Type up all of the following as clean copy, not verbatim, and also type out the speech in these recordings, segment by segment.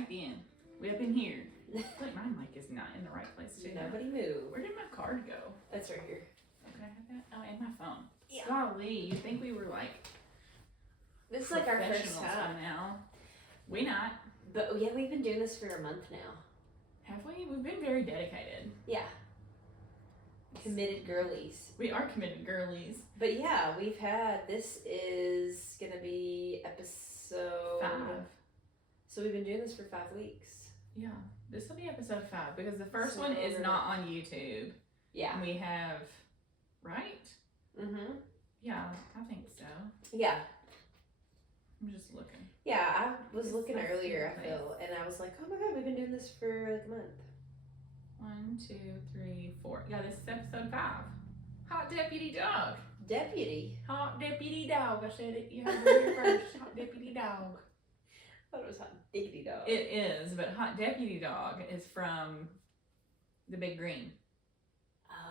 right then. We up in here. Like my mic is not in the right place too. Nobody move. Where did my card go? That's right here. Can I have that? Oh, and my phone. Yeah. Golly, you think we were like This is like our first professionals time. by now? We not. But yeah, we've been doing this for a month now. Have we? We've been very dedicated. Yeah. Committed girlies. We are committed girlies. But yeah, this is gonna be episode 5. So we've been doing this for 5 weeks. Yeah, this will be episode 5 because the first So one is we're- not on YouTube. Yeah. And we have, right? Mm-hmm. Yeah, I think so. Yeah. I'm just looking. Yeah, I was It's looking my earlier, I favorite feel, and I was like, oh my god, we've been doing this for like a month. 1, 2, 3, 4. Yeah, this is episode 5. Hot Deputy Dog. Deputy. Hot Deputy Dog. I said it. You heard it here first. Hot Deputy Dog. I thought it was Hot Diggity Dog. It is, but Hot Deputy Dog is from The Big Green.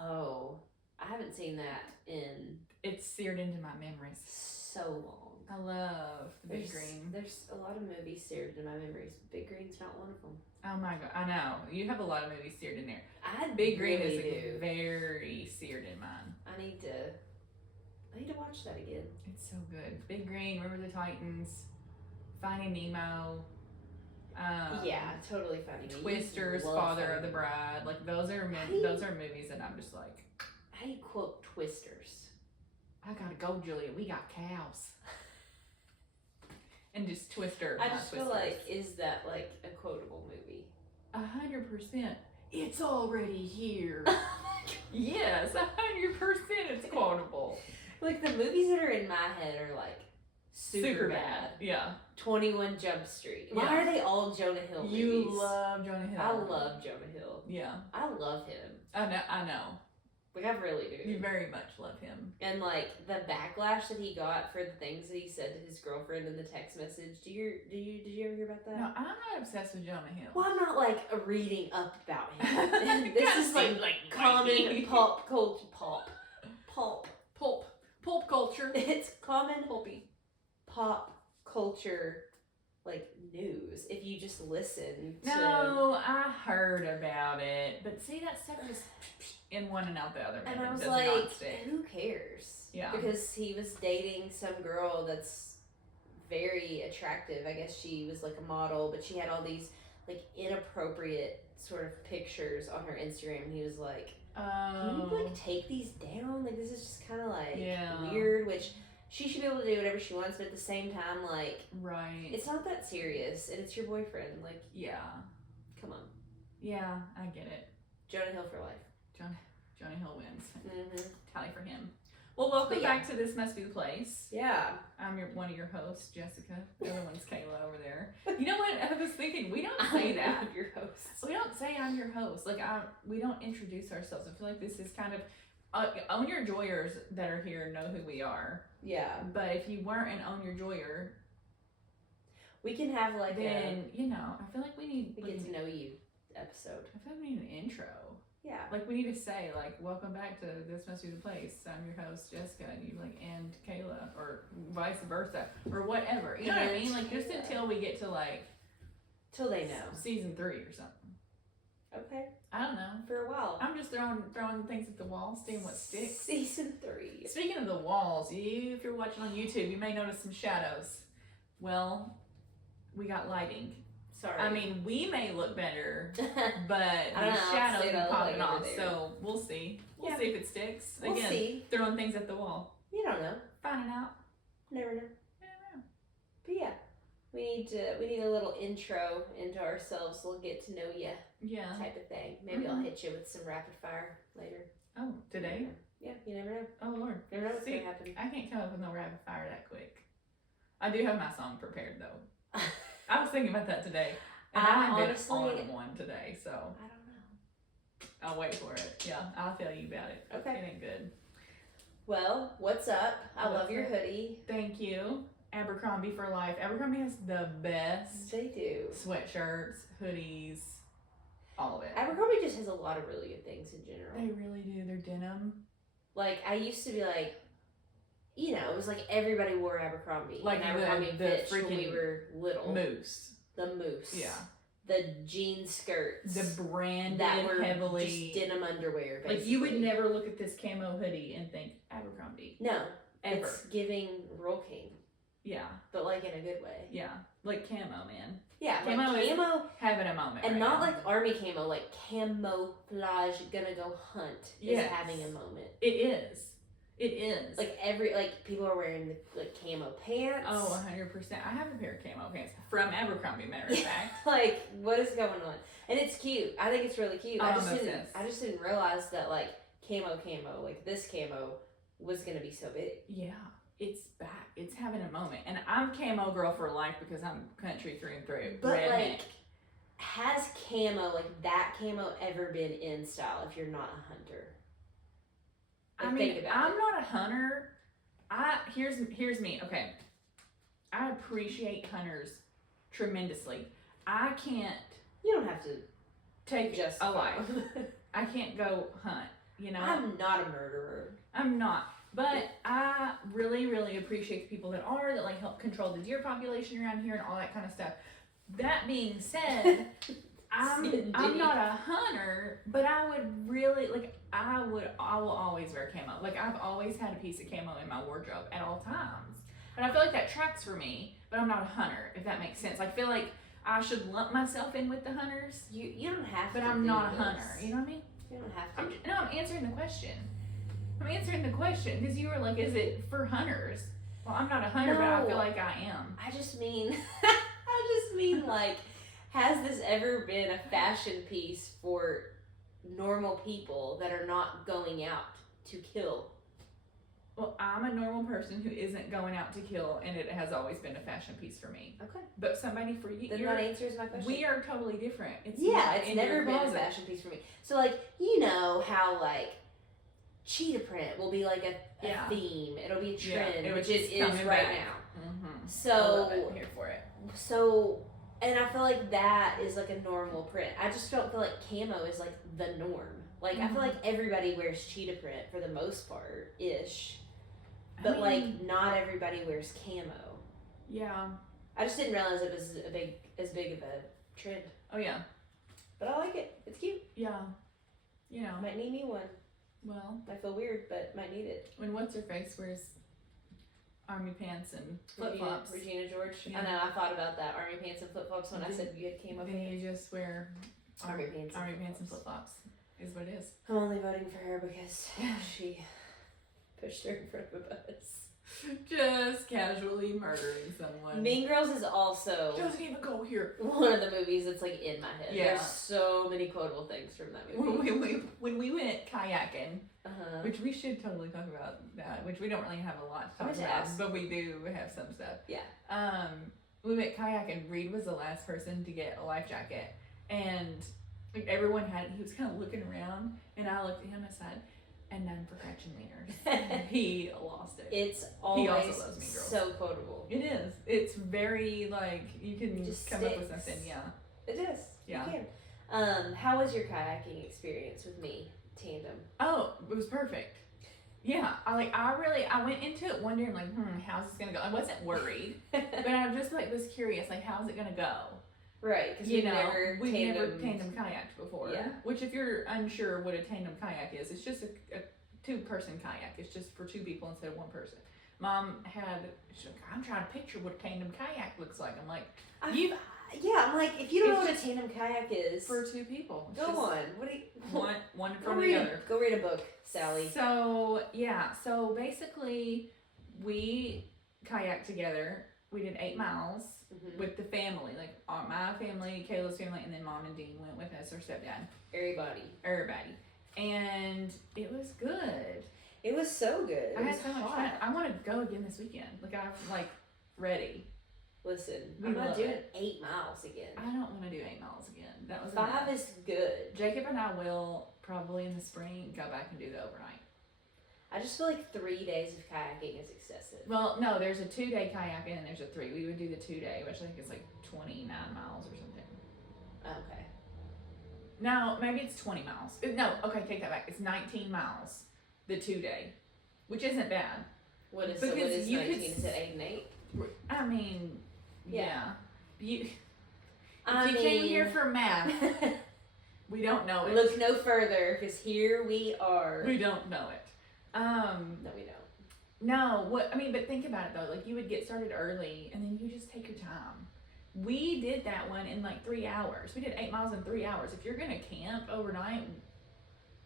Oh, I haven't seen that in It's seared into my memories. so long. I love The Big Green. There's a lot of movies seared in my memories. Big Green's not one of them. Oh my god, I know. You have a lot of movies seared in there. I Big Green really is very seared in mine. I need to watch that again. It's so good. Big Green, Remember the Titans, Finding Nemo. Yeah, totally funny. Twisters, Father of the Bride. Like those are movies that I'm just like. How do you quote Twisters? I gotta go, Julia. We got cows. And just Twister. I not just feel Twisters. like, is that like a quotable movie? 100%. It's already here. Yes, 100%. It's quotable. Like the movies that are in my head are like super bad. Yeah. 21 Jump Street. Why Yeah. are they all Jonah Hill movies? You love Jonah Hill. I love Jonah Hill. Yeah. I love him. I know. Like I really do. You very much love him. And like the backlash that he got for the things that he said to his girlfriend in the text message. Did you ever hear about that? No, I'm not obsessed with Jonah Hill. Well, I'm not like reading up about him. This is like common pop culture. Pulp culture. It's common Pulpy. pop culture like news. If you just listen to No, I heard about it, but see that stuff just in one and out the other. and I was does like, not stick. who cares? Yeah. Because he was dating some girl that's very attractive. I guess she was like a model, but she had all these like inappropriate sort of pictures on her Instagram. And he was like, can you like take these down? Like this is just kind of like weird, which she should be able to do whatever she wants, but at the same time, like, right. it's not that serious, and it's your boyfriend. Like, Yeah. come on. Yeah, I get it. Jonah Hill for life. Jonah Hill wins. Mm-hmm. Tally for him. Well, welcome But yeah. back to This Must Be the Place. Yeah. I'm one of your hosts, Jessica. The other one's Kayla over there. You know what? I was thinking, we don't say that. I'm your host. We don't say I'm your host. Like, we don't introduce ourselves. I feel like this is kind of, Own Your Joyers that are here know who we are. Yeah. But if you weren't an Own Your Joyer, We can have like then, I feel like we need... a get to know you episode. I feel like we need an intro. Yeah. Like, we need to say, like, welcome back to This Must Be the Place. I'm your host, Jessica, and you, like, and Kayla, or vice versa, or whatever. You know what I mean? Like, just until we get to, like... Till they know. Season 3 or something. Okay. I don't know. For a while. I'm just throwing things at the wall, seeing what sticks. Season 3. Speaking of the walls, if you're watching on YouTube, you may notice some shadows. Well, we got lighting. Sorry. I mean, we may look better, but I don't the know, shadows I'll are say popping that off, later. so we'll see. We'll see if it sticks. We'll Again, see. throwing things at the wall. You don't know. Finding out. Never know. I don't know. But yeah. We need a little intro into ourselves. We'll get to know you Yeah. type of thing. Maybe I'll hit you with some rapid fire later. Oh, today? Yeah, you never know. Oh, Lord. You never know what's See, going to happen. I can't come up with no rapid fire that quick. I do have my song prepared, though. I was thinking about that today. And I've been on one today, so. I don't know. I'll wait for it. Yeah, I'll tell you about it. Okay. It ain't good. Well, what's up? I love your hoodie. Thank you. Abercrombie for life. Abercrombie has the best They do. sweatshirts, hoodies, all of it. Abercrombie just has a lot of really good things in general. They really do. Their denim. Like, I used to be like, it was like everybody wore Abercrombie. Like and Abercrombie the Fitch when freaking we were little. Moose. The Moose. Yeah. the jean skirts. The branded that were heavily just denim underwear, basically. Like, you would never look at this camo hoodie and think Abercrombie. No. Ever. It's giving Roll King. Yeah. But, like, in a good way. Yeah. Like camo, man. Yeah, camo like camo. Having a moment. And right not now. like army camo, like camouflage, gonna go hunt is having a moment. It is. It is. Like people are wearing like camo pants. Oh, 100%. I have a pair of camo pants from Abercrombie, matter of fact. Like, what is going on? And it's cute. I think it's really cute. I just didn't realize that like camo, like this camo was gonna be so big. Yeah, it's back. It's having a moment. And I'm camo girl for life because I'm country through and through. But redneck. like, has camo, like that camo, ever been in style if you're not a hunter? I mean, I'm not a hunter. Here's me. Okay, I appreciate hunters tremendously. I can't. You don't have to take just a life. I can't go hunt. You know. I'm not a murderer. I'm not. But I really, really appreciate the people that are, that like help control the deer population around here and all that kind of stuff. That being said, I'm not a hunter, but I would really like. I will always wear camo. Like, I've always had a piece of camo in my wardrobe at all times, and I feel like that tracks for me. But I'm not a hunter, if that makes sense. I feel like I should lump myself in with the hunters. You don't have to. But I'm not a hunter. You know what I mean? You don't have to. I'm answering the question. I'm answering the question because you were like, "Is it for hunters?" Well, I'm not a hunter, but I feel like I am. I just mean, like, has this ever been a fashion piece for normal people that are not going out to kill? Well, I'm a normal person who isn't going out to kill, and it has always been a fashion piece for me. Okay. But somebody for you, then that answers my question. We are totally different. It's never been a fashion piece for me. So, like, you know how, like, cheetah print will be like a theme. It'll be a trend, which it is right now. Mm-hmm. So, I love it. I'm here for it. So, and I feel like that is like a normal print. I just don't feel like camo is like the norm. Like, I feel like everybody wears cheetah print for the most part, ish. But, I mean, like, not everybody wears camo. Yeah. I just didn't realize it was as big of a trend. Oh, yeah. But I like it. It's cute. Yeah. You know. Might need me one. Well. I feel weird, but might need it. When What's-Her-Face wears army pants and flip-flops. Regina George. Yeah. I know, I thought about that. Army pants and flip-flops when I said you had camo pants. Then you just wear army pants and flip-flops. Is what it is. I'm only voting for her because she pushed her in front of a bus. Just casually murdering someone. Mean Girls is also doesn't even go here. One of the movies that's like in my head. Yeah. There's so many quotable things from that movie. When we went kayaking, which we should totally talk about that, which we don't really have a lot to talk about, but we do have some stuff. Yeah. We went kayaking. Reed was the last person to get a life jacket, and like, everyone had it. He was kind of looking around, and I looked at him and said, "And none for Gretchen Leaners." And he lost it. It's always he also loves Mean Girls. So quotable. It is. It's very like you can just come up with something. Yeah. It is. Yeah. You can. How was your kayaking experience with me, tandem? Oh, it was perfect. Yeah, I went into it wondering like, how's this gonna go? I wasn't worried, but I just like was curious, like, how's it gonna go? Right, because we've never tandem kayaked before. Yeah. Which, if you're unsure what a tandem kayak is, it's just a two-person kayak. It's just for two people instead of one person. Mom she's like, I'm trying to picture what a tandem kayak looks like. I'm like, I'm like, if you don't know what a tandem kayak is, for two people. Go on. What do you? One from the other. Go read a book, Sally. So basically, we kayaked together. We did 8 miles with the family, like my family, Kayla's family, and then Mom and Dean went with us, our stepdad. Everybody. And it was good. It was so good. I had so much fun. I want to go again this weekend. Like, I'm like ready. Listen, I'm not doing 8 miles again. I don't want to do 8 miles again. That was 5 is good. Jacob and I will probably in the spring go back and do the overnight. I just feel like 3 days of kayaking is excessive. Well, no, there's a 2-day kayaking and there's a 3. We would do the 2-day, which I think is like 29 miles or something. Okay. No, maybe it's 20 miles. No, okay, take that back. It's 19 miles, the 2-day, which isn't bad. What is 19? Is it 8 and 8? I mean, yeah. If you came here for math, we don't know it. Look no further, because here we are. We don't know it. No, we don't. No, but think about it though. Like, you would get started early, and then you just take your time. We did that one in like 3 hours. We did 8 miles in 3 hours. If you're gonna camp overnight,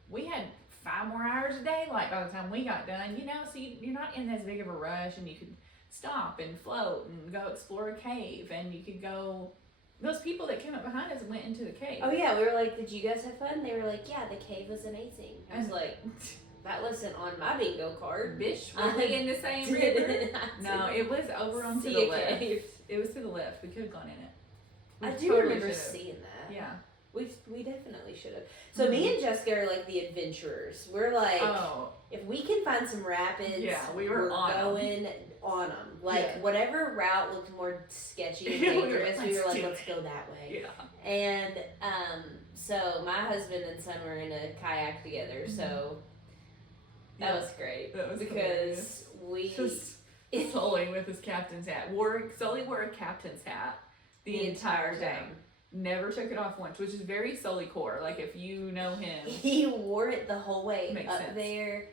we had 5 more hours of daylight by the time we got done. So you're not in as big of a rush, and you could stop and float and go explore a cave, and you could go. Those people that came up behind us went into the cave. Oh yeah, we were like, did you guys have fun? They were like, yeah, the cave was amazing. I was like, that wasn't on my bingo card. Bitch, were we in the same river? No, it was over on to the left. It was to the left. We could have gone in it. I do remember seeing that. Yeah. We definitely should have. So me and Jessica are like the adventurers. We're like, if we can find some rapids, we're going on them. Like, whatever route looked more sketchy and dangerous, we were like, let's go that way. Yeah. And so my husband and son were in a kayak together, so that was great. That was because hilarious. Sully with his captain's hat. Sully wore a captain's hat the entire day. Never took it off once, which is very Sully core. Like, if you know him. He wore it the whole way Makes up sense. there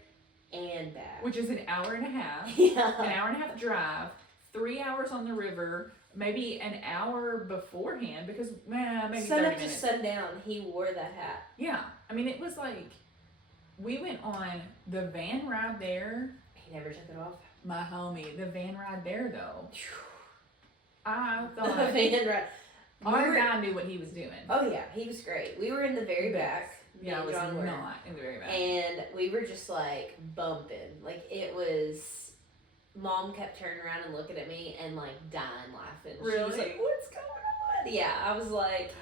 and back. Which is an hour and a half. Yeah. An hour and a half drive, 3 hours on the river, maybe an hour beforehand, because, maybe Sun 30 up minutes. to sundown, he wore that hat. Yeah. It was like, we went on the van ride there. He never took it off. My homie, the van ride there, though. I thought The van ride. our guy knew what he was doing. Oh yeah, he was great. We were in the very back. Yeah, I was John were. not in the very back. And we were just like bumping. Like, it was. Mom kept turning around and looking at me and like dying laughing. Really? She was like, "What's going on?" Yeah, I was like,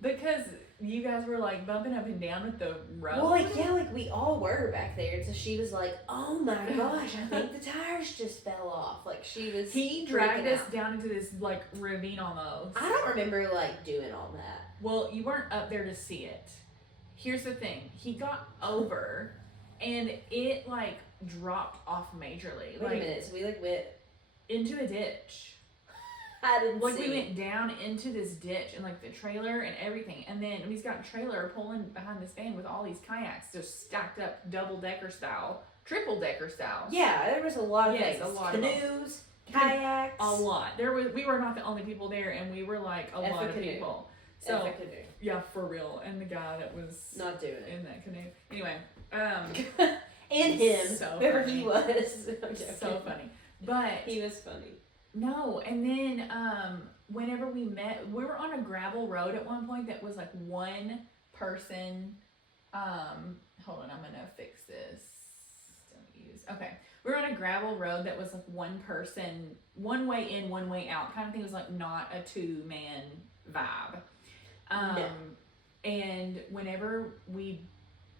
because you guys were like bumping up and down with the road. well, like we all were back there. And so she was like, "Oh my gosh, I think the tires just fell off." Like, she was. He dragged us out. down into this like ravine almost. I don't remember like doing all that. Well, you weren't up there to see it. Here's the thing. He got over and it like dropped off majorly. Wait a minute. So we like went into a ditch. I didn't Like, see. we went down into this ditch and like the trailer and everything. And then he's got a trailer pulling behind this van with all these kayaks just stacked up double-decker style, triple-decker style. Yeah, there was a lot of Yes, things. a lot Canoes, kayaks. A lot. We were not the only people there, and we were like a lot of people. So canoe. yeah, for real. And the guy that was Not doing it. in that canoe. Anyway, And him, so whoever funny. he was. I'm so joking. funny. But He was funny. no, and then whenever we met, we were on a gravel road at one point that was like one person. Hold on, I'm gonna fix this. Okay, we were on a gravel road that was like one person, one way in, one way out kind of thing. It was like not a 2-man vibe. No. And whenever we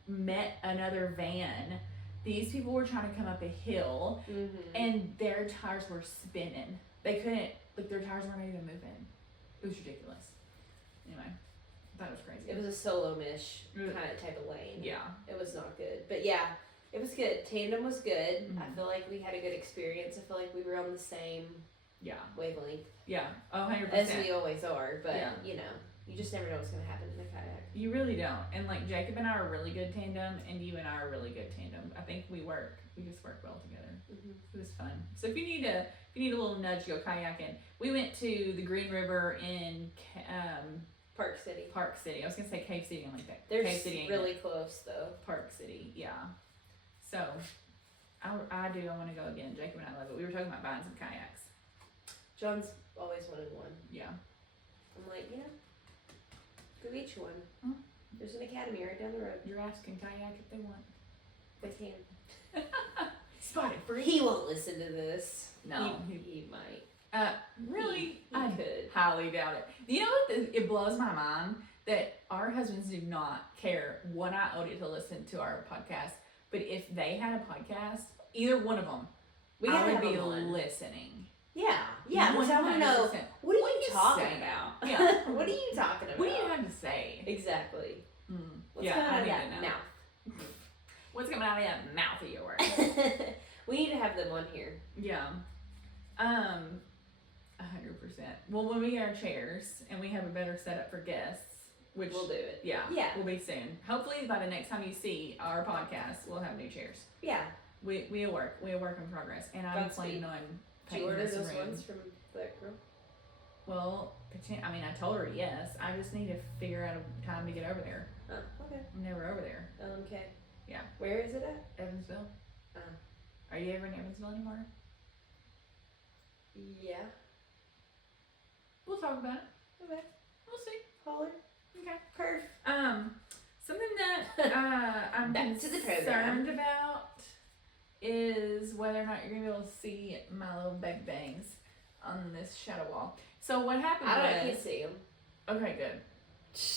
met another van, these people were trying to come up a hill, Mm-hmm. and their tires were spinning. They couldn't, like, their tires weren't even moving. It was ridiculous. Anyway, I thought it was crazy. It was a solo-mish Mm. kind of type of lane. Yeah. It was not good. But yeah, it was good. Tandem was good. Mhm. I feel like we had a good experience. I feel like we were on the same Yeah. wavelength. Yeah. Oh, 100%. As we always are. But, Yeah. you know, you just never know what's going to happen in a kayak. You really don't. And like Jacob and I are really good tandem, and you and I are really good tandem. I think we just work well together. Mm-hmm. It was fun. So if you need a little nudge, go kayaking. We went to the Green River in Park City. Park City. I was gonna say Cave City. I'm like that. They're Cave City ain't really it. close, though. Park City. Yeah. So I want to go again. Jacob and I love it. We were talking about buying some kayaks. John's always wanted one. Yeah. I'm like, go each one. Hmm. There's an academy right down the road. Giraffes can kayak if they want. They can. Spotted free. He won't listen to this. No. He might. Really? He I could. highly doubt it. You know what? It blows my mind that our husbands do not care one iota to listen to our podcast. But if they had a podcast, either one of them, We I gotta would have be them on. listening. Yeah. Because I want to know, 100%. what are you talking say? about? Yeah. What are you talking about? What do you have to say? Exactly. Mm. What's Yeah, coming I out of need that to know. mouth? What's coming out of that mouth of yours? We need to have them on here. Yeah. 100%. Well, when we get our chairs and we have a better setup for guests, which we'll do it. Yeah. Yeah. We'll be soon. Hopefully by the next time you see our podcast, we'll have new chairs. Yeah. We work in progress, and I'm planning on Did you painting order this those room. ones from that girl? Well, I mean, I told her yes. I just need to figure out a time to get over there. Oh, okay. I'm never over there. Okay. Yeah. Where is it at? Evansville. Oh. Are you ever in Evansville anymore? Yeah. We'll talk about it. Okay. We'll see. Holler. Okay. Perf. Something that I'm Back to the program. concerned about is whether or not you're gonna be able to see my little big bangs on this shadow wall. So what happened I was, can't see them. okay, good.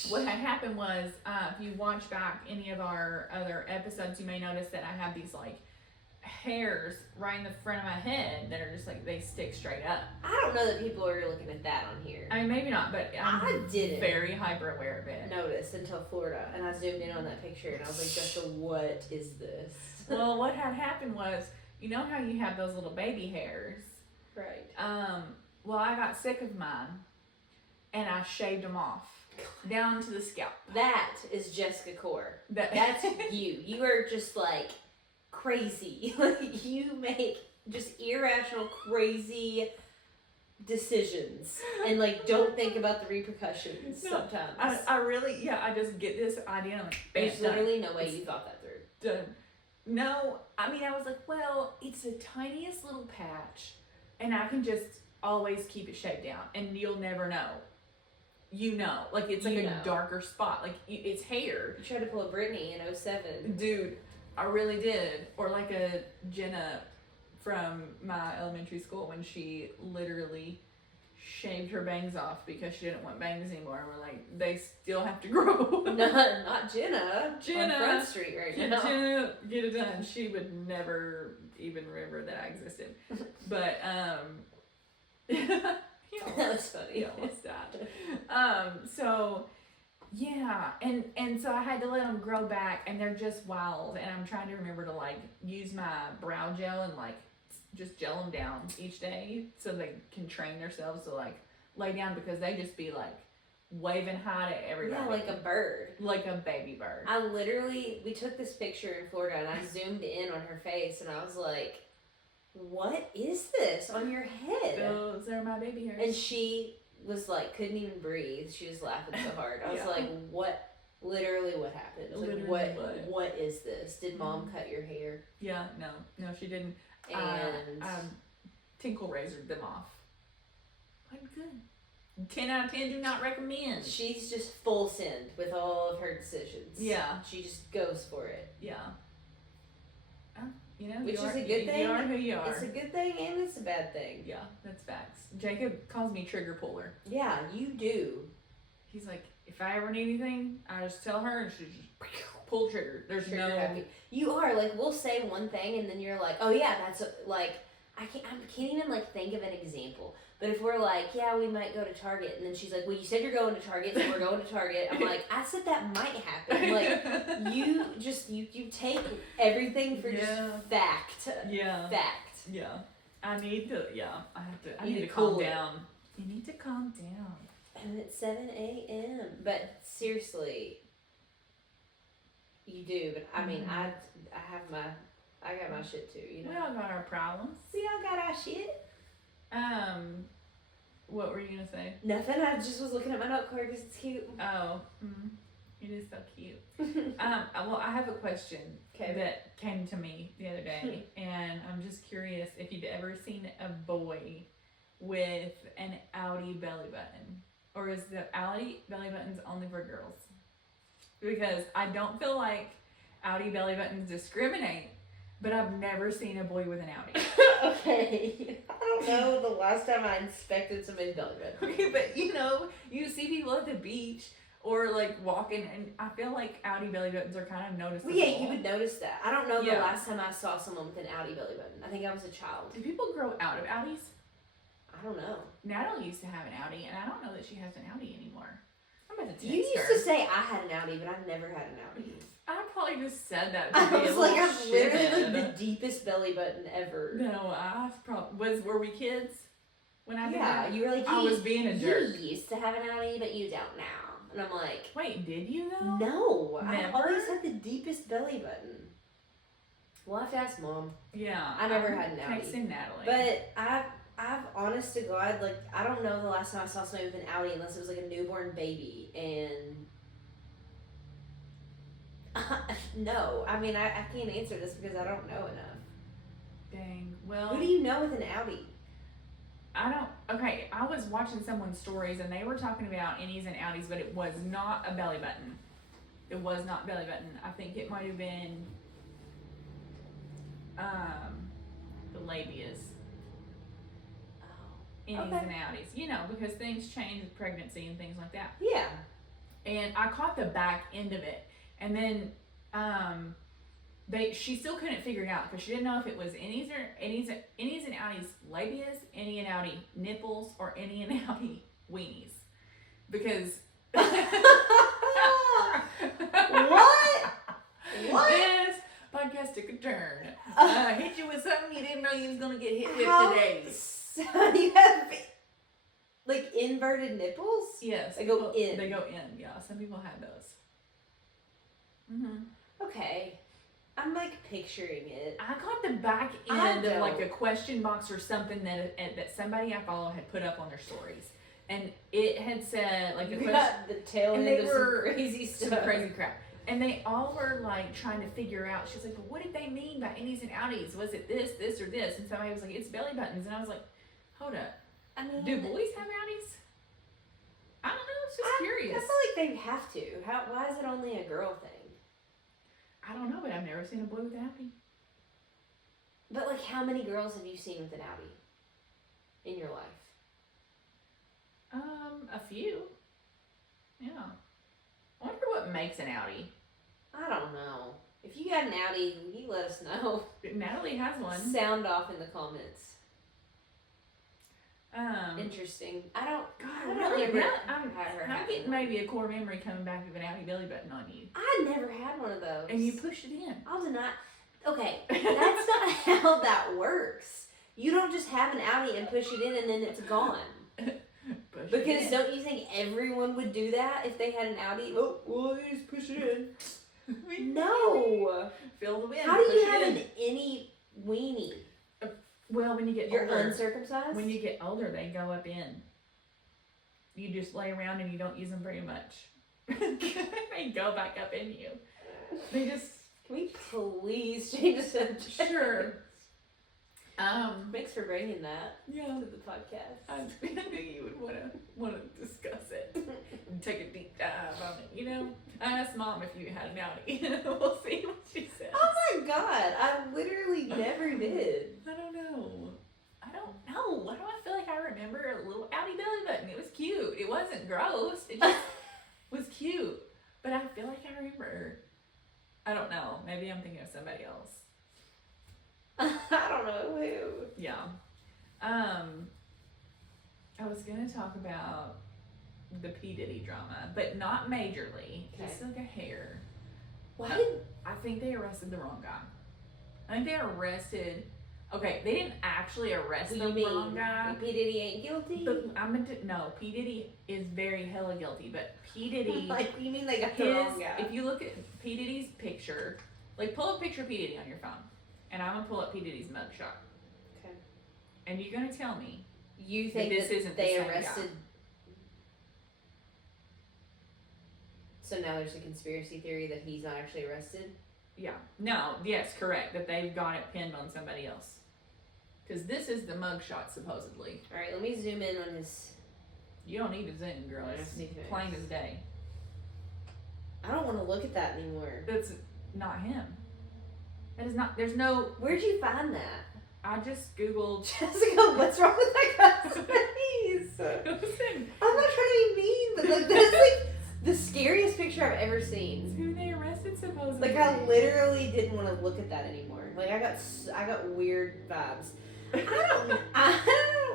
What had happened was, if you watch back any of our other episodes, you may notice that I have these like hairs right in the front of my head that are just like, they stick straight up. I don't know that people are looking at that on here. I mean, maybe not, but I didn't very hyper aware of it. notice until Florida, and I zoomed in on that picture, and I was like, Jessica, what is this? Well, what had happened was, you know how you have those little baby hairs? Right. Well, I got sick of mine, and I shaved them off down to the scalp. That is Jessica Core. That's you. You are just like crazy. Like you make just irrational, crazy decisions, and like don't think about the repercussions sometimes. I really, I just get this idea. And I'm like, bam, There's literally no way you thought that through. done. No, I mean, I was like, well, it's the tiniest little patch, and I can just always keep it shaved down, and you'll never know. You know, like it's like a darker spot, like it's hair. You tried to pull a Britney in 07. Dude, I really did. Or like a Jenna from my elementary school when she literally shaved her bangs off because she didn't want bangs anymore. And we're like, they still have to grow. Not Jenna. Jenna. On Front Street right now. Jenna, get it done. She would never even remember that I existed. But, that was funny. He almost died. So yeah, and so I had to let them grow back, and they're just wild. And I'm trying to remember to like use my brow gel and like just gel them down each day so they can train themselves to like lay down, because they just be like waving hi to everybody. Yeah, like a bird. Like a baby bird. We took this picture in Florida, and I zoomed in on her face, and I was like, what is this on your head? Those are my baby hairs. And she was like, couldn't even breathe. She was laughing so hard. I was like, what? Literally, what happened? Like, what is this? Did mom cut your hair? Yeah, no, she didn't. And tinkle razored them off. I'm good. 10 out of 10 do not recommend. She's just full send with all of her decisions. Yeah. She just goes for it. Yeah. You know, which is a good thing. You are who you are. It's a good thing and it's a bad thing. Yeah, that's facts. Jacob calls me trigger puller. Yeah, you do. He's like, if I ever need anything, I just tell her and she just pull trigger. There's Trigger no. happy. You are like, we'll say one thing and then you're like, oh yeah, that's like, I can't even like think of an example. But if we're like, yeah, we might go to Target, and then she's like, well, you said you're going to Target, so we're going to Target. I'm like, I said that might happen. Like, you just, you take everything for just fact. Yeah. Fact. Yeah. I need to, I need to cool calm down. You need to calm down. And it's 7 a.m. But seriously, you do. But I mean, I got my shit too, you know? We all got our problems. We all got our shit. What were you gonna say? Nothing. I just was looking at my note card because it's cute. Oh, it is so cute. Well, I have a question that came to me the other day, and I'm just curious if you've ever seen a boy with an outie belly button, or is the outie belly buttons only for girls? Because I don't feel like outie belly buttons discriminate, but I've never seen a boy with an outie. Okay. I don't know the last time I inspected somebody's belly button. Okay, but you see people at the beach or like walking, and I feel like outie belly buttons are kind of noticeable. Well, yeah, you would notice that. I don't know the last time I saw someone with an outie belly button. I think I was a child. Do people grow out of outies? I don't know. Natalie used to have an outie, and I don't know that she has an outie anymore. I'm about to text You used her. to say I had an outie, but I've never had an outie. I probably just said that to I be was a like, little I've literally shithead. like the deepest belly button ever. No, were we kids? when I did Yeah, that. you were like, I was being a jerk. You used to have an outie, but you don't now. And I'm like, Wait, did you though? no, I've Never? always had the deepest belly button. We'll have to ask Mom. Yeah. I never had an outie. Texting Natalie. But I've honest to God, like, I don't know the last time I saw somebody with an outie unless it was like a newborn baby. And no, I mean, I can't answer this because I don't know enough. Dang. Well. Who do you know with an outie? Okay, I was watching someone's stories and they were talking about innies and outies, but it was not a belly button. It was not belly button. I think it might have been the labias. Oh. Innies Okay. and outies. You know, because things change with pregnancy and things like that. Yeah. And I caught the back end of it. And then she still couldn't figure it out because she didn't know if it was innies and outies labias, innie and outie nipples, or innie and outie weenies. Because What? This podcast took a turn. Hit you with something you didn't know you was gonna get hit with today. So you have like inverted nipples? Yes, They go in. They go in. Yeah, some people have those. Okay. I'm like picturing it. I caught the back end of like a question box or something that somebody I follow had put up on their stories, and it had said like You the question, got the tail and end they of were some crazy stuff. some crazy crap. And they all were like trying to figure out. She's like, "Well, what did they mean by innies and outies? Was it this, or this?" And somebody was like, "It's belly buttons." And I was like, "Hold up, I mean, do boys have outies?" I don't know. It's just curious. I feel like they have to. Why is it only a girl thing? I don't know, but I've never seen a boy with an outie. But like, how many girls have you seen with an outie in your life? A few. Yeah. I wonder what makes an outie. I don't know. If you got an outie, you let us know. Natalie has one. Sound off in the comments. Um, Interesting. I don't really, remember. I'm getting maybe a core memory coming back of an outie belly button on you. I never had one of those. And you pushed it in. I'll deny. Okay, that's not how that works. You don't just have an outie and push it in and then it's gone. Because don't you think everyone would do that if they had an outie? Oh, well, they just push it in. No. Feel the wind. How do you push have it an innie weenie? Well, when you get You're older, uncircumcised? when you get older, they go up in. You just lay around and you don't use them very much. They go back up in you. They just. Can we please change the subject? Sure. Thanks for bringing that Yeah. to the podcast. I knew you would want to discuss it and take a deep dive on it. You know, I asked Mom if you had an outie. We'll see what she says. Oh my God, I literally never did. I don't know. Why do I feel like I remember a little outie belly button? It was cute. It wasn't gross. It just was cute. But I feel like I remember. I don't know. Maybe I'm thinking of somebody else. I don't know who. Yeah. I was gonna talk about the P. Diddy drama, but not majorly. Okay. Just like a hair. Why did I think they arrested the wrong guy. I think they arrested. Okay, they didn't actually arrest the wrong guy. P. Diddy ain't guilty? But no, P. Diddy is very hella guilty. But P. Diddy, Like, you mean they got the wrong guy? if you look at P. Diddy's picture, like pull up a picture of P. Diddy on your phone, and I'm gonna pull up P. Diddy's mugshot. Okay. And you're gonna tell me You think this that isn't the they same arrested? guy. So now there's a conspiracy theory that he's not actually arrested? Yeah. No. Yes. Correct. That they've got it pinned on somebody else. Because this is the mugshot supposedly. Alright, let me zoom in on his... You don't need to zoom, girl. I It's don't need to. plain as day. I don't want to look at that anymore. That's not him. That is not. There's no. Where'd you find that? I just googled. Jessica, what's wrong with that guy's face? Listen, I'm not trying to be mean, but like that's like the scariest picture I've ever it's seen. who they arrested supposedly. Like I literally didn't want to look at that anymore. Like I got weird vibes. I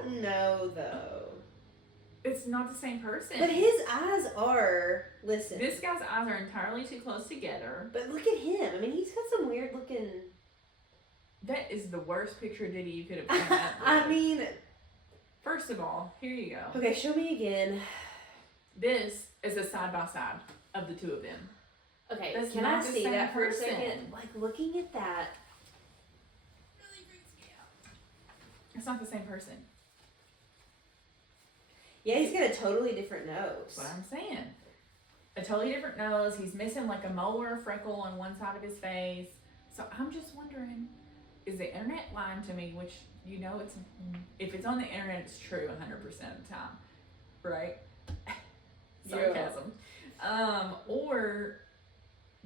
don't know though. It's not the same person. But his eyes are. Listen. This guy's eyes are entirely too close together. But look at him. I mean, he's got some weird looking. That is the worst picture of Diddy you could have come up with. I mean, First of all, here you go. Okay, show me again. This is a side by side of the two of them. Okay, That's can not I the see same that for person. a second? Like, looking at that. Really freaks me out. It's not the same person. Yeah, he's got a totally different nose. That's what I'm saying. A totally different nose. He's missing like a molar freckle on one side of his face. So I'm just wondering, is the internet lying to me? Which, you know, it's if it's on the internet, it's true 100% of the time, right? Sarcasm. Or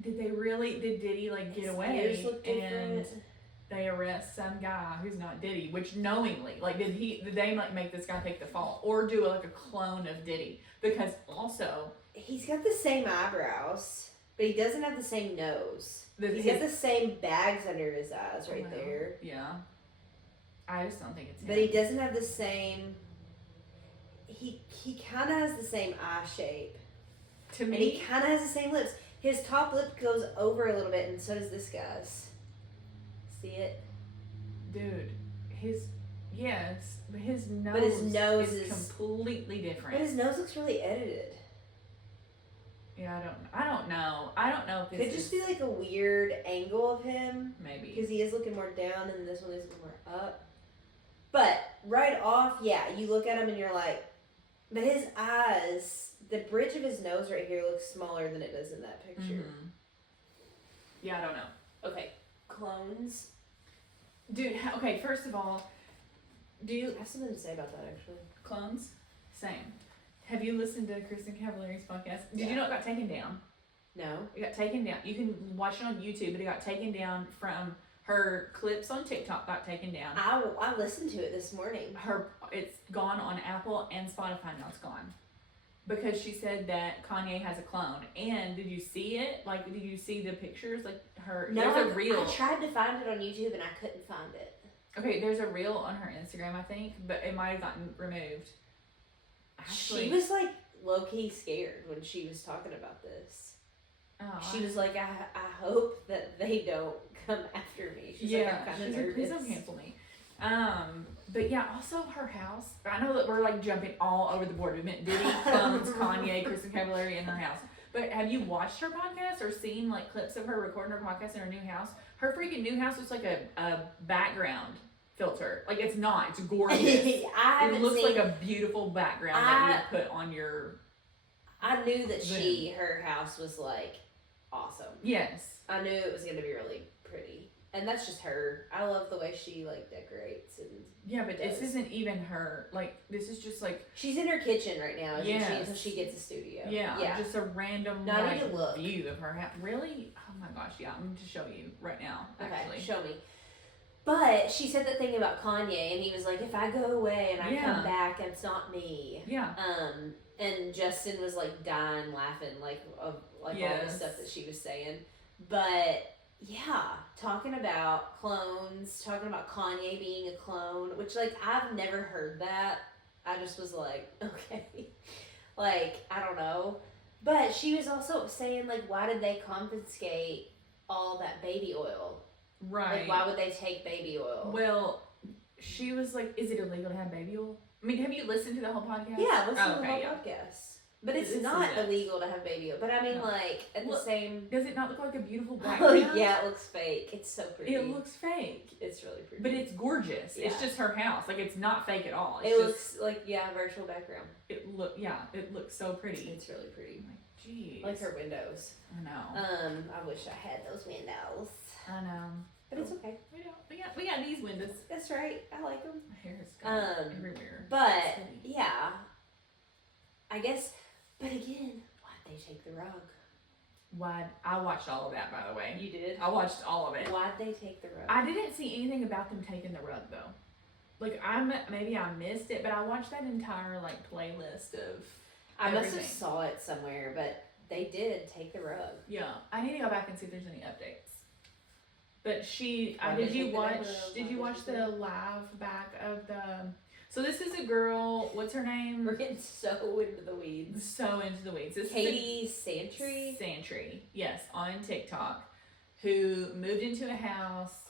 did Diddy like get away and they arrest some guy who's not Diddy, which knowingly, like did they like make this guy take the fall or do like a clone of Diddy? Because also he's got the same eyebrows, but he doesn't have the same nose. He's got the same bags under his eyes right there. Yeah. I just don't think it's him. But he doesn't have the same. He kind of has the same eye shape. To me, and he kind of has the same lips. His top lip goes over a little bit, and so does this guy's. See it? Dude, but his nose is completely different. But his nose looks really edited. Yeah, I don't know. I don't know if this could just be like a weird angle of him. Maybe. Because he is looking more down, and this one is looking more up. But right off, yeah, you look at him and you're like, but his eyes, the bridge of his nose right here looks smaller than it does in that picture. Mm-hmm. Yeah, I don't know. Okay, clones. Dude, okay, first of all, do you I have something to say about that actually. Clones? Same. Have you listened to Kristen Cavallari's podcast? Did you know it got taken down? No. It got taken down. You can watch it on YouTube, but it got taken down from her clips on TikTok got taken down. I listened to it this morning. It's gone on Apple and Spotify now. It's gone. Because she said that Kanye has a clone. And did you see it? Like, did you see the pictures? Like, there's a reel. I tried to find it on YouTube and I couldn't find it. Okay, there's a reel on her Instagram, I think, but it might have gotten removed. Actually, she was like low-key scared when she was talking about this. Oh, she was like, I hope that they don't come after me. She's like, I'm kind of nervous. Please don't cancel me. But yeah, also her house. I know that we're like jumping all over the board. We meant Diddy, clones, Kanye, Kristen Cavallari in her house. But have you watched her podcast or seen like clips of her recording her podcast in her new house? Her freaking new house looks like a background filter. Like it's not. It's gorgeous. It looks like a beautiful background that you put on your. I knew that her house was like awesome. Yes. I knew it was gonna be really pretty. And that's just her. I love the way she like decorates and but this isn't even her. Like this is just like she's in her kitchen right now. Yeah. Until she gets a studio. Yeah. Just a random now I need to look. View of her house. Really? Oh my gosh! Yeah, I'm going to show you right now. Actually, okay, show me. But she said that thing about Kanye, and he was like, "If I go away and I come back, it's not me." Yeah. And Justin was like dying laughing, like all the stuff that she was saying, but. Yeah, talking about clones, talking about Kanye being a clone, which, like, I've never heard that. I just was like, okay. Like, I don't know. But she was also saying, like, why did they confiscate all that baby oil? Right. Like, why would they take baby oil? Well, she was like, is it illegal to have baby oil? I mean, have you listened to the whole podcast? Yeah, listen to the whole podcast. But it's not illegal to have baby oil. But I mean, like, at the same... Does it not look like a beautiful background? Yeah, it looks fake. It's so pretty. It looks fake. It's really pretty. But it's gorgeous. Yeah. It's just her house. Like, it's not fake at all. It looks like, virtual background. It looks so pretty. It's really pretty. Like, geez. Like her windows. I know. I wish I had those windows. I know. But it's okay. We got these windows. That's right. I like them. My hair is gone everywhere. But, yeah. I guess... But again, why'd they take the rug? I watched all of that, by the way. You did? I watched all of it. Why'd they take the rug? I didn't see anything about them taking the rug, though. Like, maybe I missed it, but I watched that entire, like, playlist of I must have saw it somewhere, but they did take the rug. Yeah. I need to go back and see if there's any updates. But did you watch the live back of the... So this is a girl, what's her name? We're getting so into the weeds. This Katie Santry? Santry, yes, on TikTok, who moved into a house,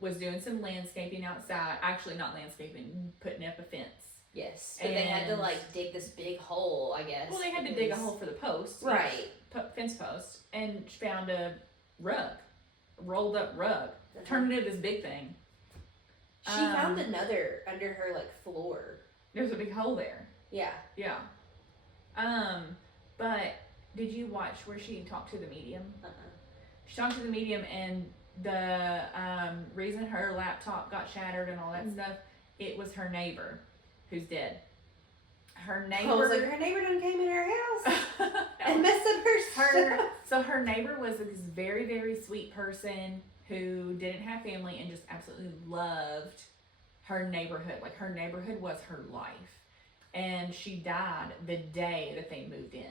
was doing some landscaping outside. Actually, not landscaping, putting up a fence. Yes, but they had to And- like dig this big hole, I guess. Well, they had to dig a hole for the post. Right. Fence post. And found a rug. Rolled up rug. Turned it into this big thing. She found another under her like floor. There's a big hole there. Yeah. Yeah. But did you watch where she talked to the medium? She talked to the medium, and the reason her laptop got shattered and all that stuff, it was her neighbor who's dead. Her neighbor. I was like, her neighbor done came in her house and messed up her stuff. So her neighbor was this very, very sweet person who didn't have family and just absolutely loved her neighborhood. Like, her neighborhood was her life. And she died the day that they moved in.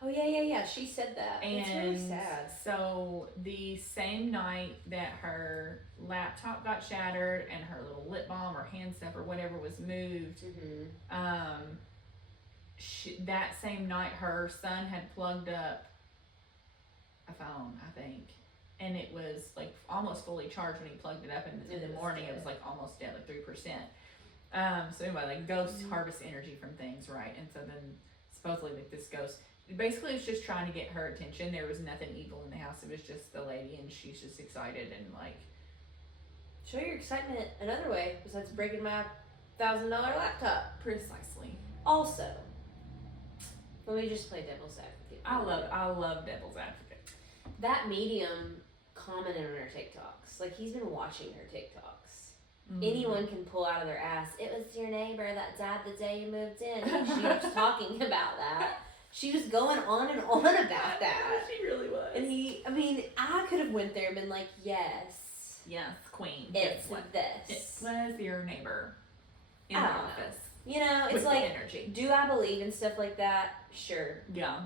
Oh, yeah. She said that. And it's really sad. so the same night that her laptop got shattered and her little lip balm or hand stuff or whatever was moved, that same night her son had plugged up a phone, I think, and it was like almost fully charged when he plugged it up, and in the morning it was like almost dead, like 3%. So anyway, like ghosts harvest energy from things, right? And so then supposedly like this ghost basically was just trying to get her attention. There was nothing evil in the house. It was just the lady, and she's just excited and like. Show your excitement another way besides breaking my $1,000 laptop. Precisely. Also, let me just play devil's advocate. I love devil's advocate. That medium commented on her TikToks. Like, he's been watching her TikToks. Anyone can pull out of their ass, it was your neighbor that died the day you moved in. And she was talking about that. She was going on and on about that. She really was. And I could have went there and been like, yes. Yes, queen. It's It this. was your neighbor in the I don't know. office. You know, it's With like, the energy. do I believe in stuff like that? Sure. Yeah.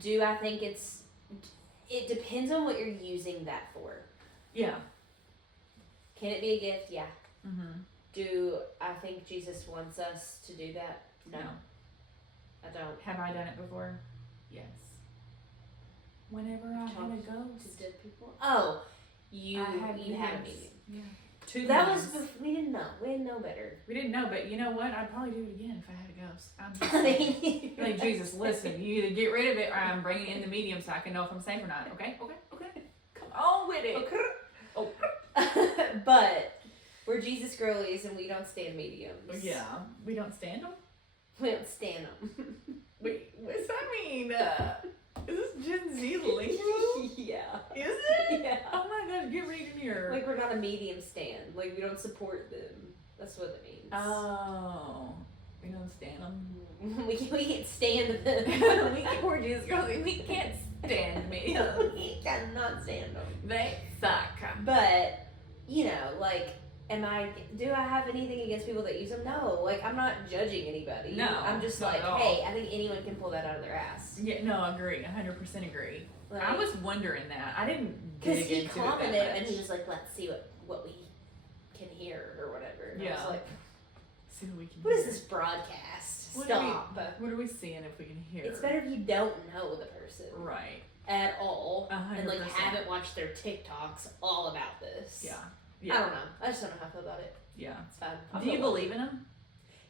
Do I think it depends on what you're using that for. Yeah. Can it be a gift? Yeah. Mm-hmm. Do I think Jesus wants us to do that? No. I don't. Have I done it before? Yes. Whenever I had a To ghost. dead people? Oh, you I had a yes. meeting. Yeah. Two That times. was we didn't know. We didn't know better. We didn't know, but you know what? I'd probably do it again if I had a ghost. I'm just I saying. mean, Like, Jesus, listen, you either get rid of it or I'm bringing it in the medium so I can know if I'm safe or not. Okay? Come on with it. Oh. But we're Jesus girlies and we don't stand mediums. Yeah. We don't stand them? We don't stand them. Wait, what's that mean? Is this Gen Z lingo? Yeah. Is it? Yeah. Oh my gosh, get reading here. Like, we're not a medium stand. Like, we don't support them. That's what it means. Oh. We don't stand them? We can't stand them. We're Jesus girls. We can't stand mediums. We cannot stand them. They suck. But, you know, like, do I have anything against people that use them? No. Like, I'm not judging anybody. No, I'm just not like, at all. hey, I think anyone can pull that out of their ass. Yeah, no, agree. 100% agree. Like, I was wondering that. I didn't because dig he into commented it that much. and he was like, let's see what we can hear or whatever. And I Yeah. was like, See what we can what is hear. this broadcast? What Stop. What are we seeing if we can hear? It's better if you don't know the person Right. at all 100%. and like haven't watched their TikToks all about this. Yeah. I Yeah. don't know. I just don't know how I feel about it. Yeah. It's fine. I'll Do you go believe in them?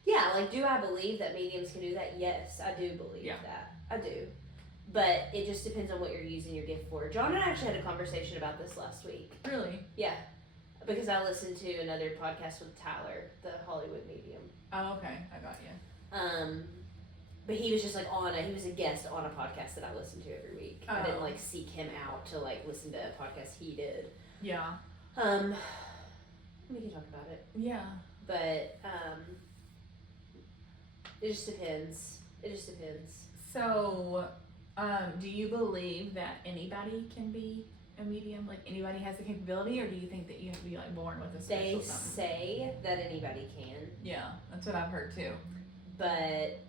Yeah, like, do I believe that mediums can do that? Yes, I do believe Yeah. that. I do. But it just depends on what you're using your gift for. John and I actually had a conversation about this last week. Really? Yeah. Because I listened to another podcast with Tyler, the Hollywood medium. Oh, okay. I got you. But he was just like he was a guest on a podcast that I listen to every week. I didn't Oh. like seek him out to like listen to a podcast he did. Yeah. We can talk about it. Yeah. But it just depends. It just depends. So, do you believe that anybody can be a medium? Like, anybody has the capability, or do you think that you have to be like born with a special They something? say that anybody can, Yeah, that's what I've heard too. but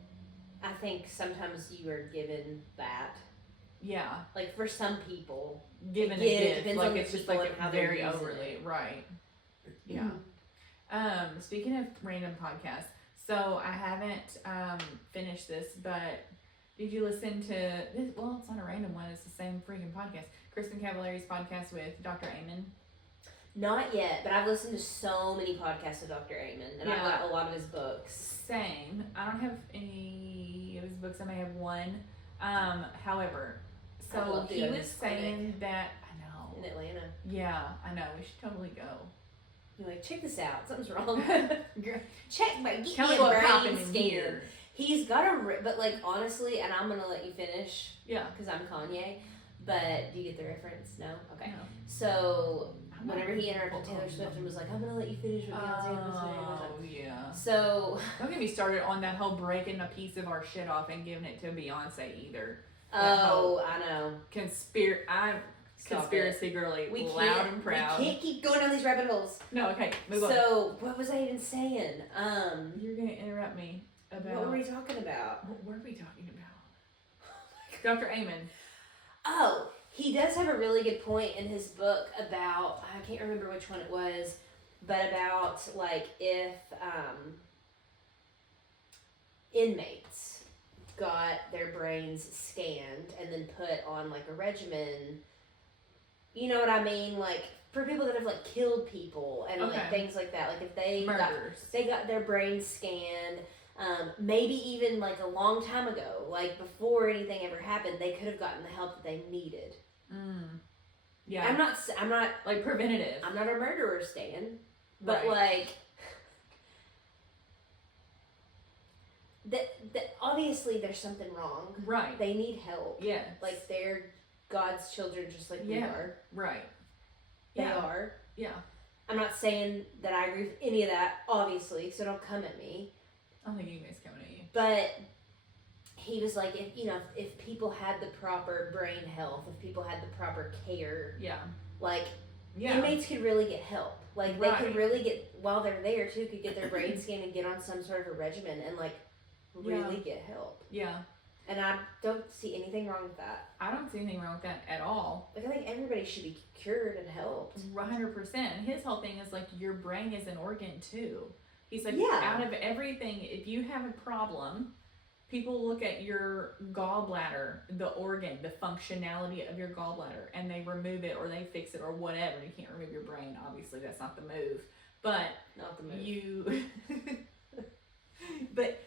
I think sometimes you are given that. Yeah, Like, for some people, given Yeah, a it gift, depends like on the it's just people like and how they're very using overly it. right. Yeah. Speaking of random podcasts, so I haven't finished this, but did you listen to this? Well, it's not a random one; it's the same freaking podcast. Kristen Cavallari's podcast with Dr. Amen. Not yet, but I've listened to so many podcasts with Dr. Amen, and I've got a lot of his books. Same. I don't have any of his books. I may have one. However, so he was saying that I know in Atlanta. Yeah, I know. We should totally go. You're like, check this out. Something's wrong. Check my Tell me what's brain happening scan. here. He's got a but like honestly, and I'm gonna let you finish. Yeah. Because I'm Kanye. But do you get the reference? No. Okay. No. So whenever he interrupted Taylor Swift and was like, I'm gonna let you finish what Beyonce was saying. Oh, yeah. So don't get me started on that whole breaking a piece of our shit off and giving it to Beyonce either. Oh, I know. Conspiracy girly, loud and proud. We can't keep going down these rabbit holes. No, okay, move on. So what was I even saying? You're gonna interrupt me about. What were we talking about? What were we talking about? Dr. Amen. Oh, he does have a really good point in his book about, I can't remember which one it was, but about like if inmates got their brains scanned and then put on like a regimen, you know what I mean? Like for people that have like killed people and like things like that. Like if they got their brains scanned, maybe even like a long time ago, like before anything ever happened, they could have gotten the help that they needed. Yeah. I'm not like preventative. I'm not a murderer, Stan, but right. like that obviously there's something wrong. Right. They need help. Yes. Like they're God's children, just like we are. Right. They are. Yeah. I'm not saying that I agree with any of that, obviously, so don't come at me. I don't think anybody's coming at you. But he was like, if people had the proper brain health, if people had the proper care, inmates could really get help. Like they could really get, while they're there too, could get their brain scanned and get on some sort of a regimen and like really get help. Yeah. And I don't see anything wrong with that. I don't see anything wrong with that at all. Like I think everybody should be cured and helped. 100%. His whole thing is like your brain is an organ too. He's like, out of everything, if you have a problem, people look at your gallbladder, the organ, the functionality of your gallbladder, and they remove it or they fix it or whatever. You can't remove your brain, obviously, that's not the move. But not the move. You, but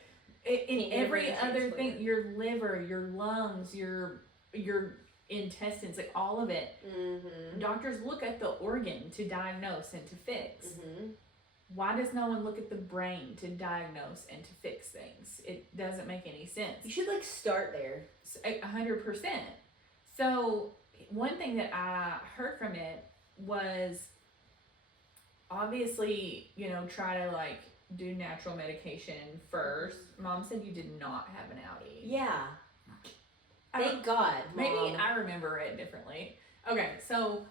in every other thing, your liver, your lungs, your intestines, like all of it, doctors look at the organ to diagnose and to fix. Why does no one look at the brain to diagnose and to fix things? It doesn't make any sense. You should like start there. 100%. So one thing that I heard from it was obviously, try to like do natural medication first. Mom said you did not have an outie. Yeah. Thank God, Mom. Maybe I remember it differently. Okay, so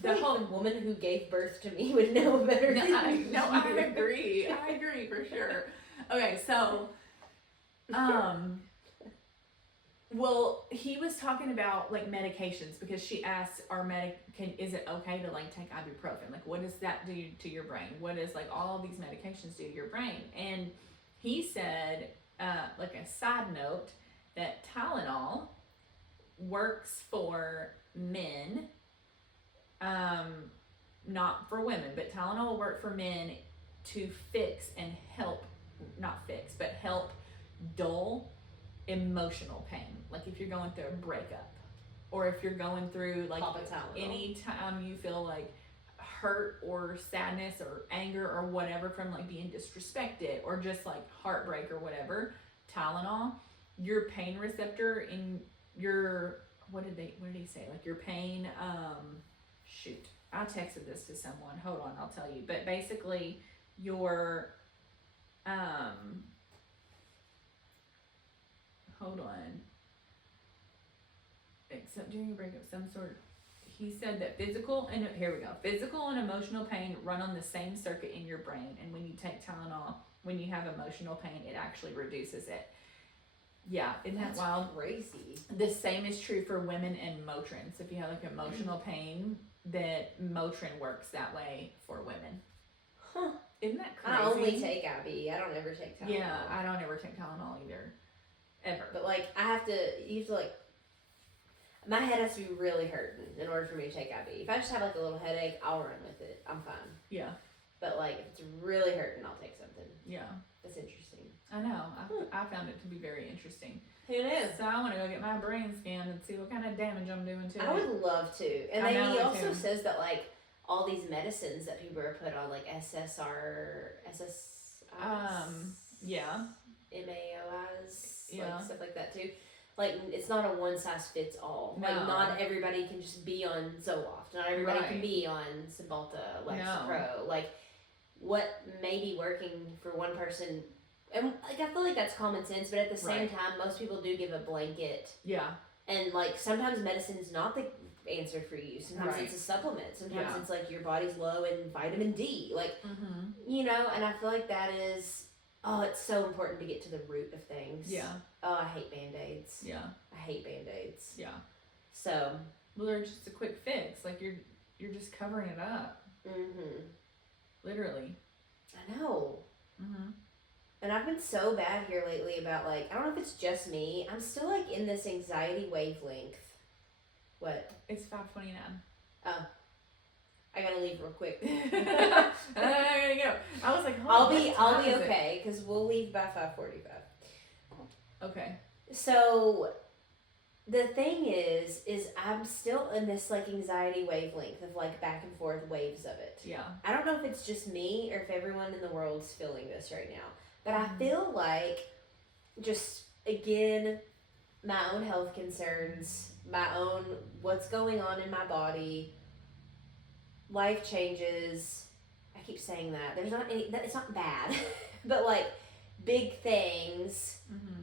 the whole woman who gave birth to me would know better. I agree. I agree for sure. Okay, so, well, he was talking about like medications because she asked, is it okay to like take ibuprofen? Like, what does that do to your brain? What does like all of these medications do to your brain? And he said, like a side note, that Tylenol works for men. Not for women, but Tylenol will work for men to fix and help, not fix, but help dull emotional pain. Like if you're going through a breakup or if you're going through like any time you feel like hurt or sadness or anger or whatever from like being disrespected or just like heartbreak or whatever, Tylenol, your pain receptor in your, what did he say? Like your pain, shoot, I texted this to someone. Hold on, I'll tell you. But basically, your hold on. Except during a breakup, some sort. He said that physical and emotional pain run on the same circuit in your brain, and when you take Tylenol, when you have emotional pain, it actually reduces it. Yeah, isn't that wild? Crazy. The same is true for women and Motrin. So if you have like emotional pain, that Motrin works that way for women. Huh. Isn't that crazy? I only take IV. I don't ever take Tylenol. Yeah, I don't ever take Tylenol either. Ever. But like, you have to like, My head has to be really hurting in order for me to take IV. If I just have like a little headache, I'll run with it. I'm fine. Yeah. But like, if it's really hurting, I'll take something. Yeah. That's interesting. I know. I found it to be very interesting. Who knew? So I want to go get my brain scanned and see what kind of damage I'm doing to it. I would love to. And I then know, he me also too. says that like all these medicines that people are put on, like Yeah. MAOIs, Yeah. like stuff like that too. Like it's not a one size fits all. Like No. not everybody can just be on Zoloft. Not everybody can Right. be on Cymbalta, Lexapro. No. Like what may be working for one person, and like I feel like that's common sense, but at the same Right. time, most people do give a blanket. Yeah. And like sometimes medicine's not the answer for you. Sometimes Right. it's a supplement. Sometimes Yeah. it's like your body's low in vitamin D. Like Mm-hmm. you know, and I feel like that is it's so important to get to the root of things. Yeah. Oh, I hate Band-Aids. Yeah. I hate Band-Aids. Yeah. So. Well, they're just a quick fix. Like you're just covering it up. Mhm. Literally. I know. Mm-hmm. And I've been so bad here lately about like I don't know if it's just me. I'm still like in this anxiety wavelength. What? It's 5:29. I gotta leave real quick. I gotta go. I was like, I'll be what time is it? okay because we'll leave by 5:45. Okay. So the thing is I'm still in this like anxiety wavelength of like back and forth waves of it. Yeah. I don't know if it's just me or if everyone in the world's feeling this right now, but I Mhm. feel like just again my own health concerns, my own what's going on in my body, life changes. I keep saying that. There's not any it's not bad, but like big things. Mm-hmm.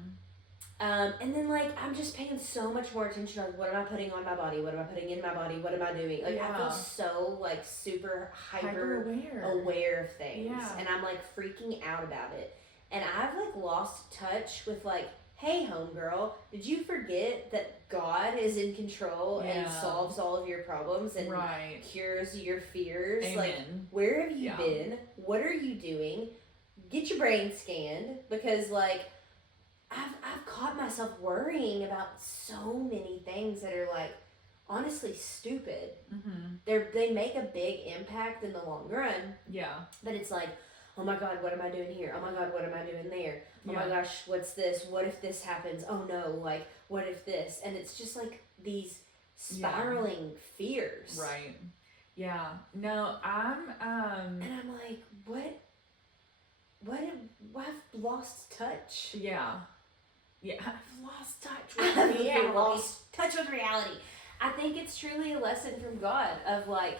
And then like I'm just paying so much more attention on what am I putting on my body, what am I putting in my body, what am I doing? Like I feel Yeah. so like super hyper aware. aware of things, Yeah. and I'm like freaking out about it. And I've like lost touch with like, hey homegirl, did you forget that God is in control and Yeah. solves all of your problems and Right. cures your fears? Like Amen. where have you Yeah. been? What are you doing? Get your brain scanned because like I've caught myself worrying about so many things that are like honestly stupid. Mm-hmm. They make a big impact in the long run, Yeah. but it's like, oh my god, what am I doing here? Oh my god, what am I doing there? Oh my Yeah. gosh, what's this? What if this happens? Oh no, like what if this? And it's just like these spiraling fears. Right. Yeah. No, I'm And I'm like, what I've lost touch. yeah. Yeah. I've lost touch I've with reality. lost touch with reality. I think it's truly a lesson from God of like,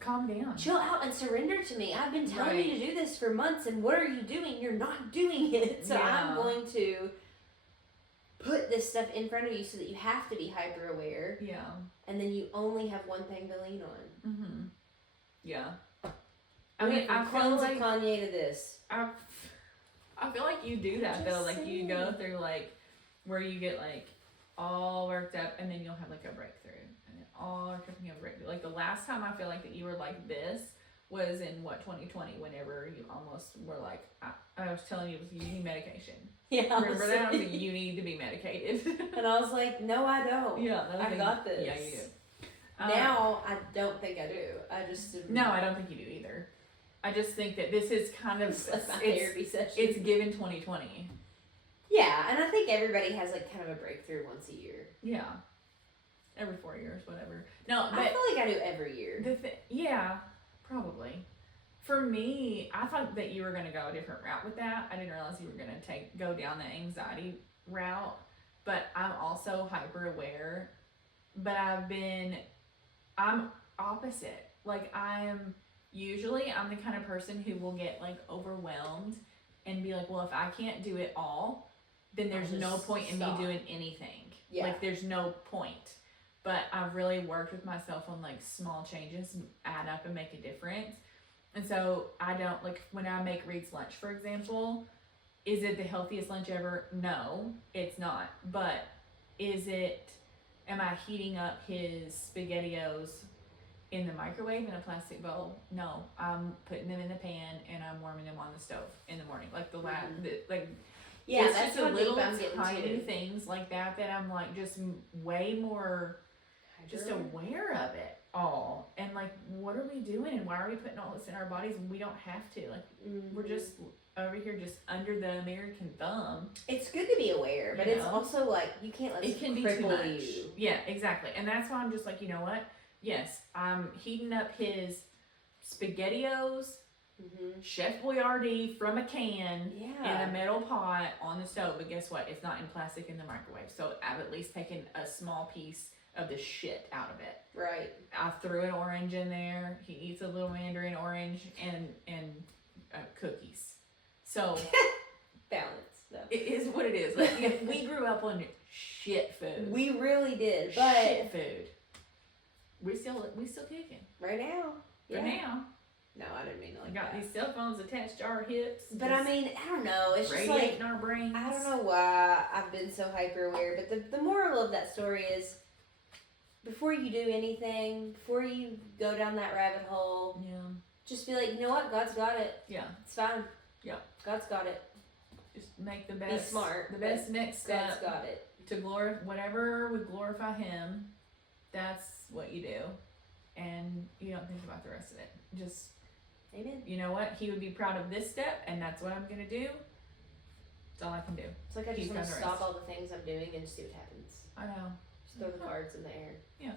Calm down. chill out and surrender to me. I've been telling you Right. to do this for months, and what are you doing? You're not doing it. So I'm Yeah. going to put this stuff in front of you so that you have to be hyper aware, Yeah. and then you only have one thing to lean on. Mm-hmm. Yeah. I I mean, went I from feel clones like of Kanye to this. I feel like you do that though. Just Like you go saying. through like where you get like all worked up, and then you'll have like a breakthrough, and then all worked up and you have a breakthrough. Like the last time I feel like that you were like this was in 2020, whenever you almost were like I was telling you you need medication. Yeah, Remember that? I was like, you need to be medicated. and I was like, no, I don't. Yeah, that was I like, got this. Yeah, you do. Now I don't think I do. I just No, I don't think you do either. I just think that this is kind of It's like my it's therapy session. it's given 2020. Yeah, and I think everybody has like kind of a breakthrough once a year. Yeah, every 4 years, whatever. No, I but feel like I do every year. yeah, probably. For me, I thought that you were gonna go a different route with that. I didn't realize you were gonna go down the anxiety route. But I'm also hyper aware. But I'm opposite. Like I'm the kind of person who will get like overwhelmed and be like, well, if I can't do it all, then there's I'll no just point in stop. me doing anything. Yeah. Like there's no point. But I've really worked with myself on like small changes and add up and make a difference. And so I don't like when I make Reed's lunch, for example, is it the healthiest lunch ever? No, it's not. But am I heating up his SpaghettiOs in the microwave in a plastic bowl? No, I'm putting them in the pan and I'm warming them on the stove in the morning. Like Yeah, it's that's just how the deep little I'm getting tiny to. things like that I'm like just way more just aware of it all. And like, what are we doing and why are we putting all this in our bodies when we don't have to? Like, we're just over here just under the American thumb. It's good to be aware, but it's also like you can't let it can be too much. You. Yeah, exactly. And that's why I'm just like, you know what? Yes, I'm heating up his SpaghettiOs, Chef Boyardee from a can in a metal pot on the stove. But guess what? It's not in plastic in the microwave. So I've at least taken a small piece of the shit out of it. Right. I threw an orange in there. He eats a little mandarin orange and cookies. So balance. No. It is what it is. Like, we grew up on shit food. We really did. But shit food. We still kicking. Right now. Right now. No, I didn't mean We got these cell phones attached to our hips. But I mean, I don't know. It's just like in our brains. I don't know why I've been so hyper aware. But the moral of that story is, before you do anything, before you go down that rabbit hole, just be like, you know what? God's got it. Yeah, it's fine. Yeah, God's got it. Just make the best. Be smart. The best next step. God's got it. To whatever would glorify Him. That's what you do, and you don't think about the rest of it. Just, amen. You know what? He would be proud of this step, and that's what I'm gonna do. That's all I can do. It's like I just want to stop all the things I'm doing and just see what happens. I know. Just throw the cards in the air. Yeah.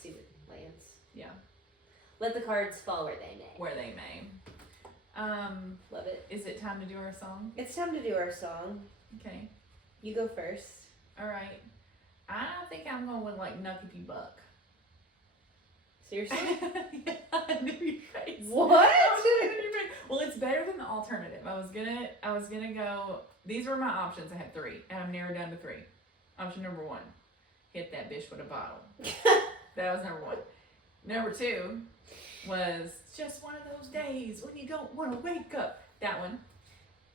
See what lands. Yeah. Let the cards fall where they may. Where they may. Love it. Is it time to do our song? It's time to do our song. Okay. You go first. All right. I think I'm going with like Nuckety Buck. Seriously? Yeah, I knew your face. What? Well, it's better than the alternative. I was gonna go. These were my options. I had 3, and I'm narrowed down to 3. Option number 1, hit that bitch with a bottle. That was number 1. Number 2 was just one of those days when you don't want to wake up. That one.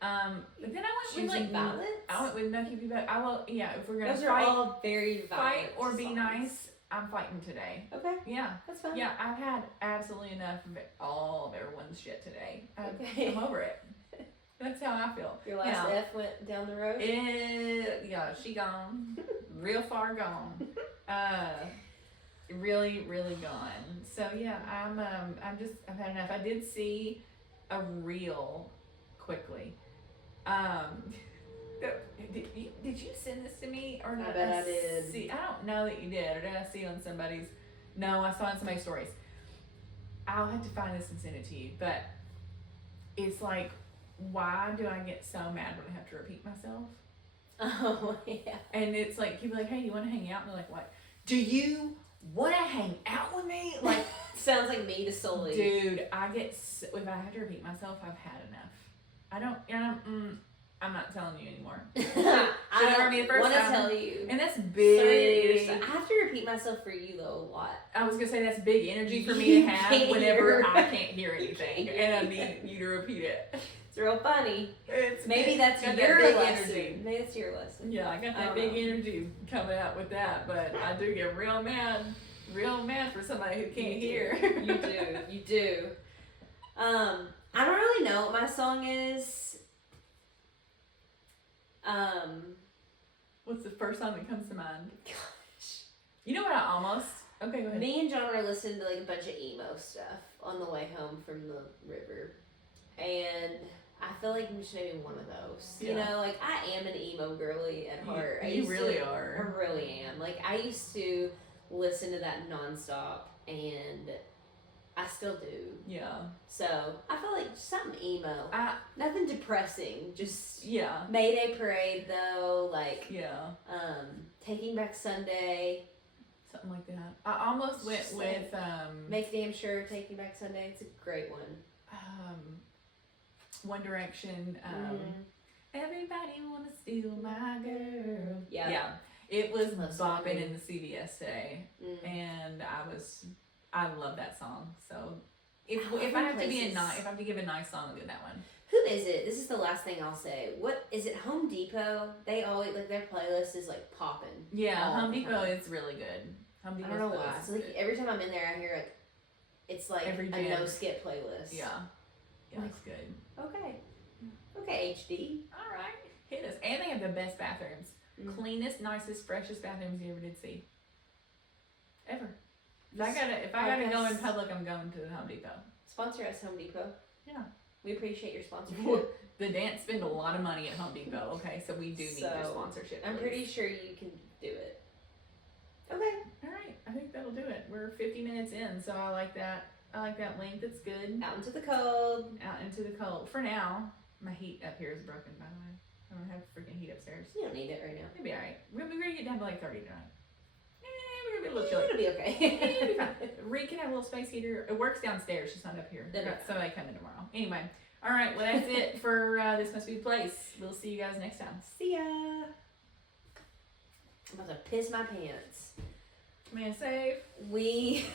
But then I went with like violence. I went with Nucky Buck. I will. Yeah, if we're gonna those fight, are all very violent fight or be songs. nice. I'm fighting today. Okay. Yeah. That's fine. Yeah, I've had absolutely enough of all of everyone's shit today. Okay. I'm over it. That's how I feel. Your last F went down the road? Yeah, she gone. Real far gone. Really, really gone. So yeah, I've had enough. I did see a reel quickly. Did you send this to me or not? I bet I did. See, I don't know that you did, or did I see on somebody's? No, I saw it on somebody's stories. I'll have to find this and send it to you. But it's like, why do I get so mad when I have to repeat myself? Oh yeah. And it's like people are like, hey, you want to hang out? And they're like, what? Do you want to hang out with me? Like, sounds like me to Sully. Dude, if I have to repeat myself, I've had enough. I'm not telling you anymore. I want to tell you. And that's big. I have to repeat myself for you though a lot. I was gonna say that's big energy for me to have whenever I can't hear anything and I need you to repeat it. It's real funny. Maybe that's your big lesson. Energy. Maybe it's your lesson. Yeah, I got that big energy coming out with that, but I do get real mad for somebody who can't hear. You do. I don't really know what my song is. What's the first song that comes to mind? Gosh. You know what I almost... Okay, go ahead. Me and John were listening to like a bunch of emo stuff on the way home from the river. And I feel like I'm just maybe one of those. Yeah. You know, like I am an emo girly at heart. You really are. I really am. Like I used to listen to that nonstop and I still do. Yeah. So I feel like something emo. Nothing depressing. Just yeah. Mayday Parade though. Like yeah. Taking Back Sunday. Something like that. I almost went with Make Damn Sure Taking Back Sunday. It's a great one. One Direction. Everybody wanna steal my girl. Yeah. Yeah. It was bopping in the CVS today, and I love that song. So if I have to give a nice song, I'll do that one. Who is it? This is the last thing I'll say. What is it? Home Depot. They always like their playlist is like popping. Yeah, Home Depot is really good. Home Depot. I don't know why. It's like every time I'm in there, I hear like it's like a no skip playlist. Yeah. Yeah, it's good. Okay. Okay, HD. All right. Hit us. And they have the best bathrooms. Mm. Cleanest, nicest, freshest bathrooms you ever did see. Ever. If I gotta go in public, I'm going to the Home Depot. Sponsor us, Home Depot. Yeah. We appreciate your sponsorship. The dance spend a lot of money at Home Depot, okay? So we do need their sponsorship. I'm pretty sure you can do it. Okay. Alright, I think that'll do it. We're 50 minutes in, so I like that. I like that length. It's good. Out into the cold. Out into the cold. For now, my heat up here is broken, by the way. I don't have freaking heat upstairs. You don't need it right now. It'll be alright. We're gonna get down to like 30 tonight. We're gonna be a little chilly. It'll be okay. It'll be fine. Reed can have a little space heater. It works downstairs, just not up here. Okay. Somebody coming tomorrow. Anyway, alright, well that's it for This Must Be the Place. We'll see you guys next time. See ya. I'm about to piss my pants. Man, safe. We